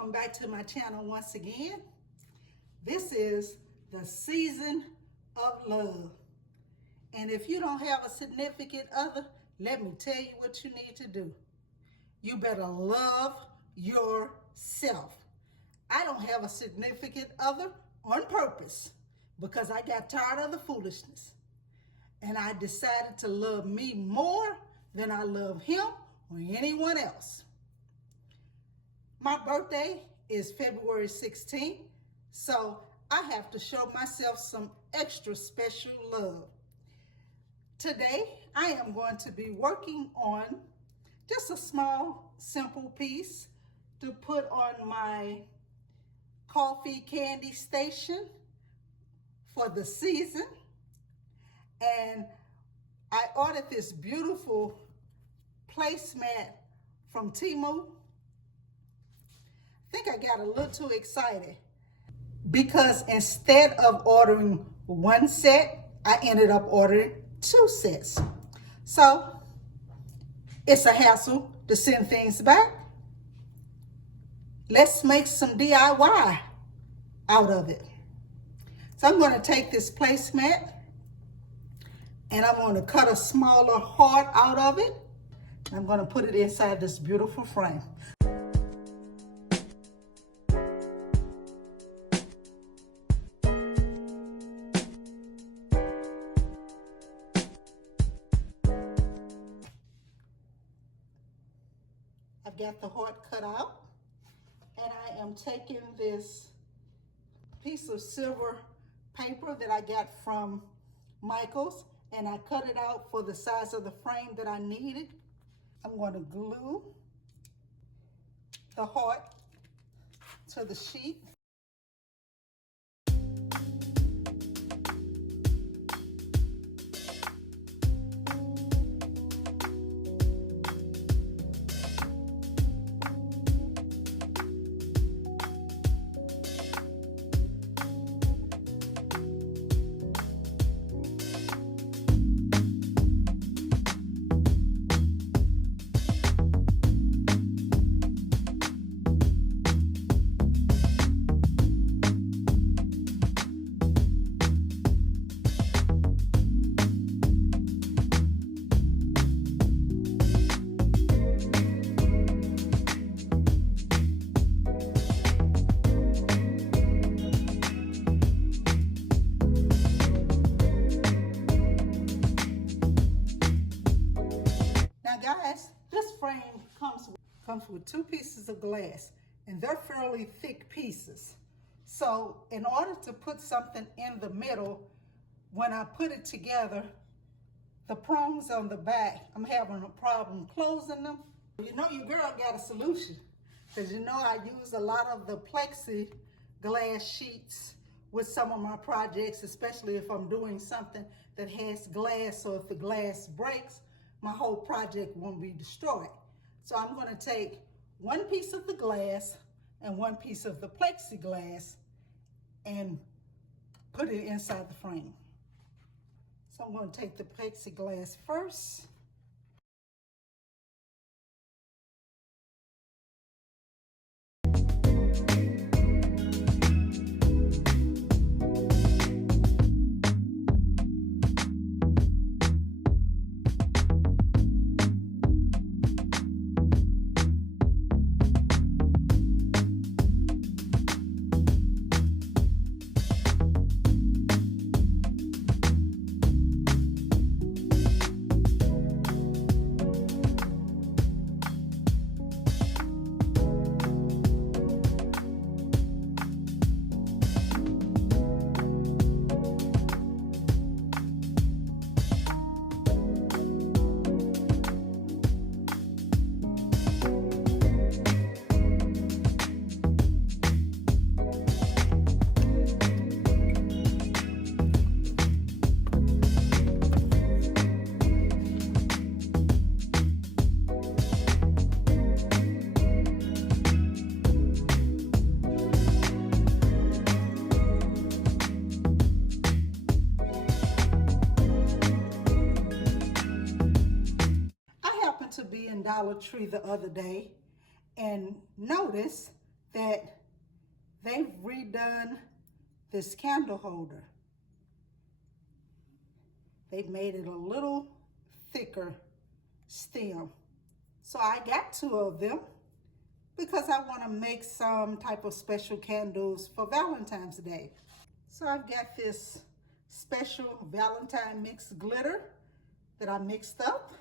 welcome back to my channel once again. This is the season of love. And if you don't have a significant other, let me tell you what you need to do. You better love yourself. I don't have a significant other on purpose because I got tired of the foolishness. And I decided to love me more than I love him or anyone else. My birthday is February 16th, so I have to show myself some extra special love. Today, I am going to be working on just a small, simple piece to put on my coffee candy station for the season. And I ordered this beautiful placemat from Temu. I think I got a little too excited because instead of ordering one set, I ended up ordering 2 sets. So it's a hassle to send things back. Let's make some DIY out of it. So I'm going to take this placemat and I'm going to cut a smaller heart out of it. And I'm going to put it inside this beautiful frame. I've got the heart cut out, and I am taking this piece of silver paper that I got from Michael's, and I cut it out for the size of the frame that I needed. I'm going to glue the heart to the sheet. Guys, this frame comes with 2 pieces of glass, and they're fairly thick pieces. So in order to put something in the middle, when I put it together, the prongs on the back, I'm having a problem closing them. You know your girl got a solution, because you know I use a lot of the plexiglass sheets with some of my projects, especially if I'm doing something that has glass, so if the glass breaks, my whole project won't be destroyed. So I'm going to take 1 piece of the glass and 1 piece of the plexiglass and put it inside the frame. So I'm going to take the plexiglass first. Dollar Tree the other day and noticed that they've redone this candle holder. They've made it a little thicker stem. So I got 2 of them because I want to make some type of special candles for Valentine's Day. So I've got this special Valentine mixed glitter that I mixed up.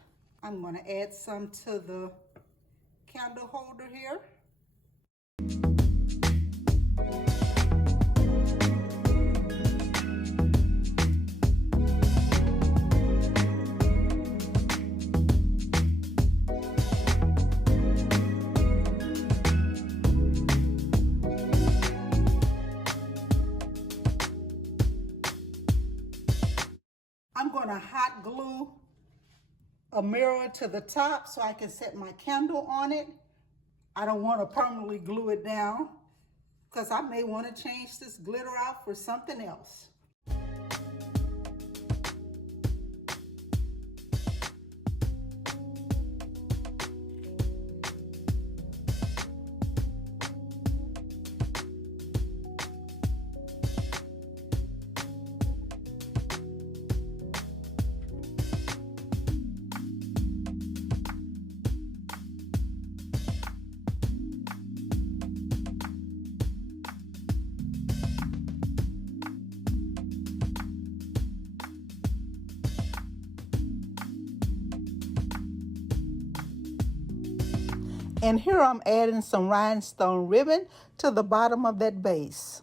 I'm going to add some to the candle holder here. I'm going to hot glue a mirror to the top so I can set my candle on it. I don't want to permanently glue it down because I may want to change this glitter out for something else. And here I'm adding some rhinestone ribbon to the bottom of that base.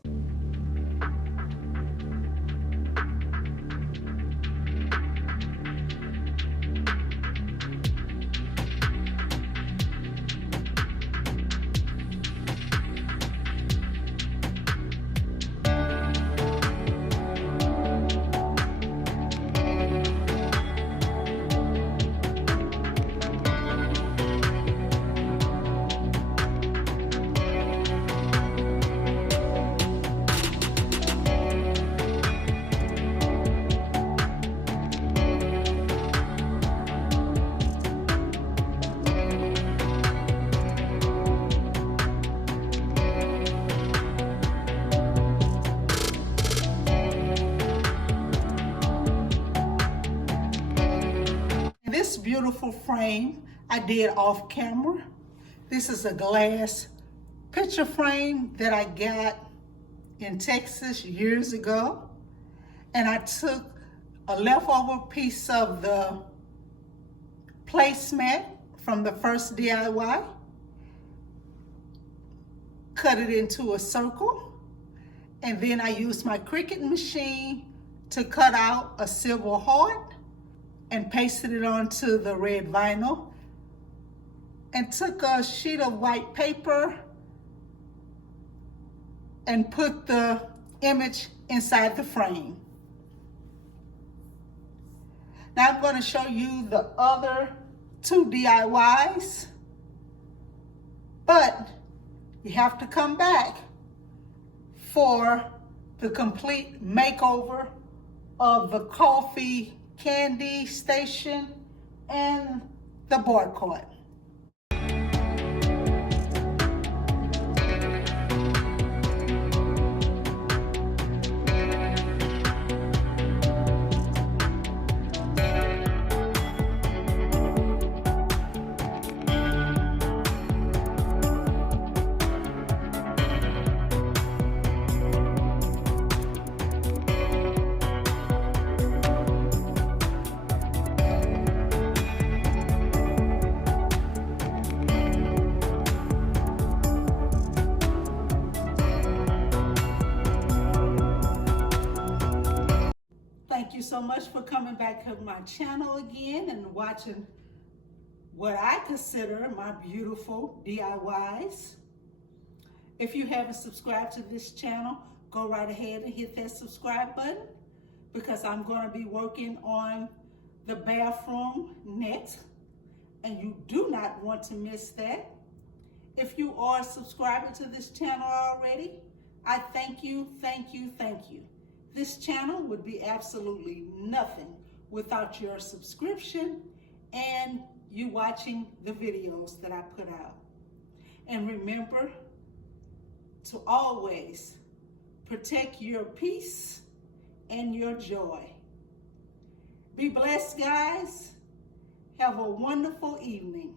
This beautiful frame I did off camera. This is a glass picture frame that I got in Texas years ago. And I took a leftover piece of the placemat from the first DIY, cut it into a circle, and then I used my Cricut machine to cut out a silver heart and pasted it onto the red vinyl, and took a sheet of white paper and put the image inside the frame. Now I'm going to show you the other 2 DIYs, but you have to come back for the complete makeover of the coffee candy station and the board court. Thank you so much for coming back to my channel again and watching what I consider my beautiful DIYs. If you haven't subscribed to this channel, go right ahead and hit that subscribe button, because I'm going to be working on the bathroom net and you do not want to miss that. If you are subscribing to this channel already, I thank you, thank you, thank you. This channel would be absolutely nothing without your subscription and you watching the videos that I put out. And remember, to always protect your peace and your joy. Be blessed, guys. Have a wonderful evening.